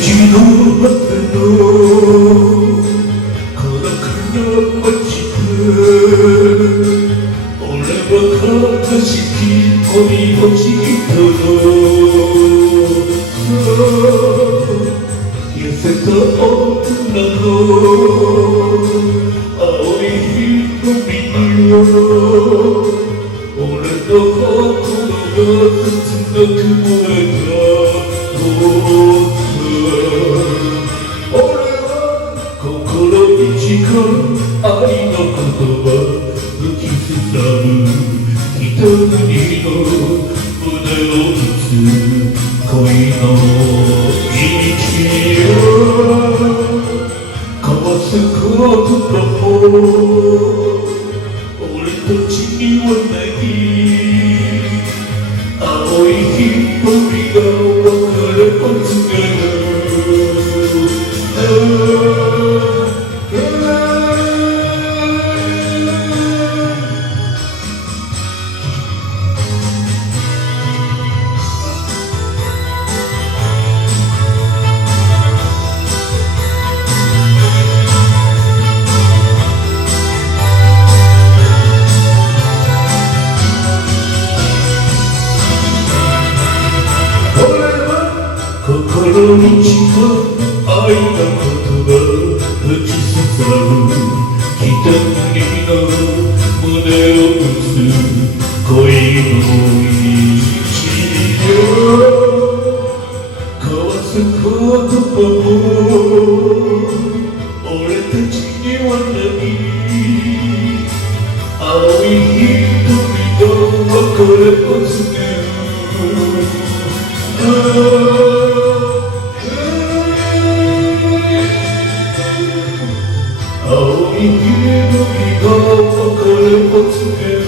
の果ての孤独な街で俺は悲しき恋をしたの痩せた女の青い瞳よ俺の心が切なく燃えた俺は心に誓う愛の言葉吹きすさぶ一人の胸を打つ恋の道を交わす言葉も俺たちにはない青い瞳が別れを告げる心に誓う愛の言葉吹きすさぶ北国の胸を打つ恋の道を交わす言葉も俺たちにはない青い瞳の別れを告げる青い瞳が別れを告げる